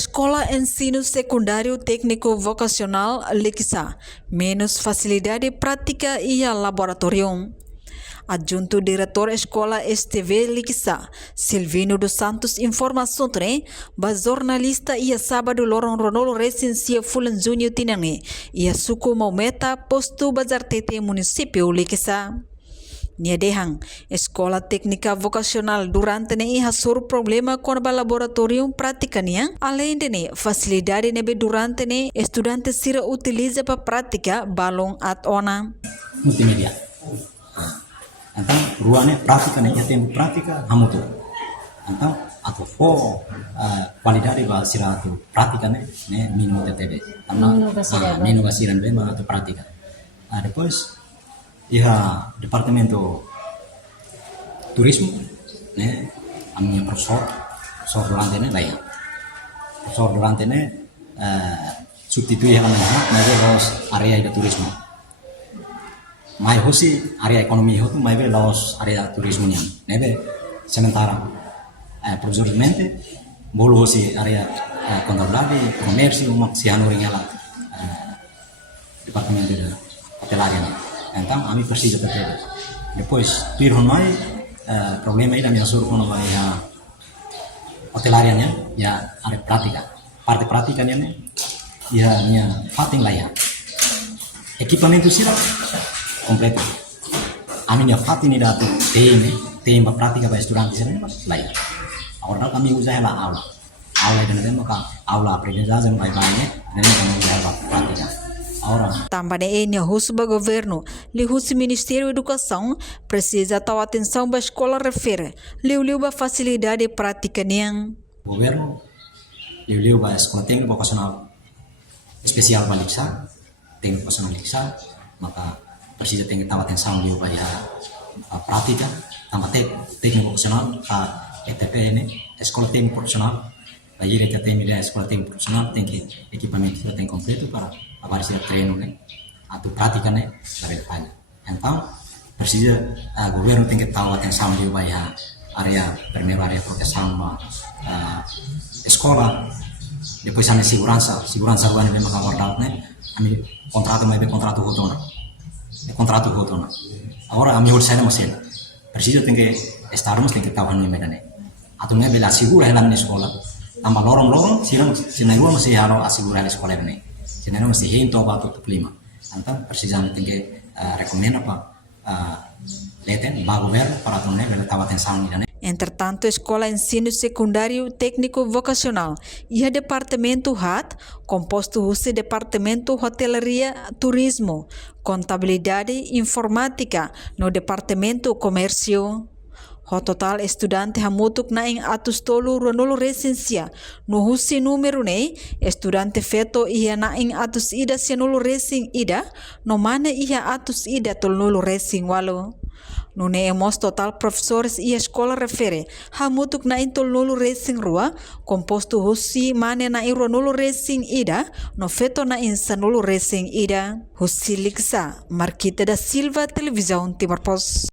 Escola Ensino Secundário Técnico Vocacional Lixa, menos facilidade prática e laboratorium. Adjunto Diretor Escola STV Lixa, Silvino dos Santos informação tre, ba jornalista ia sábado lorong ronolo resensia Fulan Júnior Tinangi, ia suku mau meta posto bazar TT município Lixa. Nia dehang, Escola Técnica Vocacional durante ne iha sur problema com a laboratorium prática niang, além de ne facilidade nebe durante ne estudante sira utiliza para prática balong at ona. Multimedia. Então, ruannya prática ne tem prática hamutu. Então, atau qualidade ba sira tu prática ne mínimo TTB. Mínimo gasiran bema atau prática. Depois iha departamento turismo ne amnya profesor durante ne lain profesor durante ne substitui hal los area de turismo mai hosi area ekonomi hotu mai los area turismo nya nebe sementara provvisoriamente bolo hosi area contabilidade comércio si hanoring ela departamento de hotelaria. Então, a mim precisa de ter. Depois, pirhon mai problema aí da minha sur quando vai a hotelaria nya, ya ada prática. Parte prática nya ya minha fating lah ya. Equipamento sila completo. A minha fating ida tu tem para prática para estudante sila lah ya. Agora kami usaha lah aula. Aula dan ada maka aula aprendizagem vai banyak dan kami usaha prática. Também é o governo, o Ministério da Educação precisa dar atenção para a escola refere, a facilidade prática niang. O governo, a escola técnica vocacional especial para Lixa, técnico vocacional Lixa, maka precisa ter dar atenção para a prática, também técnico vocacional para ETP ini, escola técnica profissional. Aí ele tem a escola técnica profissional tem que equipamento tem completo para aparecer treino né, atau prática né, dari depannya. Então precisa governo tem que dar atenção di upaya area primeiro area proteção escola, depois a segurança ruang memang kawardal né, ami contrato mais contrato hotona. Agora a minha sana masih precisa tem que estarmos tem que tahu anu medane. Atau nggak bela segura helam di sekolah. Tambah lorong sinaiwa masih halo asigura di sekolah ini. Sinaiwa masih hinto batu tu lima. Antam persisam tinggi rekomend apa leten bagover para tunne bela tawaten sang ni. Entretanto, Escola Ensino Secundário Técnico Vocacional e o Departamento HAT, composto do Departamento Hotelaria Turismo, Contabilidade Informática no Departamento Comércio. O total estudante hamutuk na ing atus tolu ronolo resensia. No husi número ne, estudante feto ia na ing atus ida sianolo resing ida, no mana ia atus ida tolnolo resing walo. No ne emos total professores ia escola refere, hamutuk na ing tolnolo resing rua, composto husi mane na ing ronolo resing ida, no feto na ing sanolo resing ida. Husi Lixa, Marquita da Silva, Televisão Timor Post.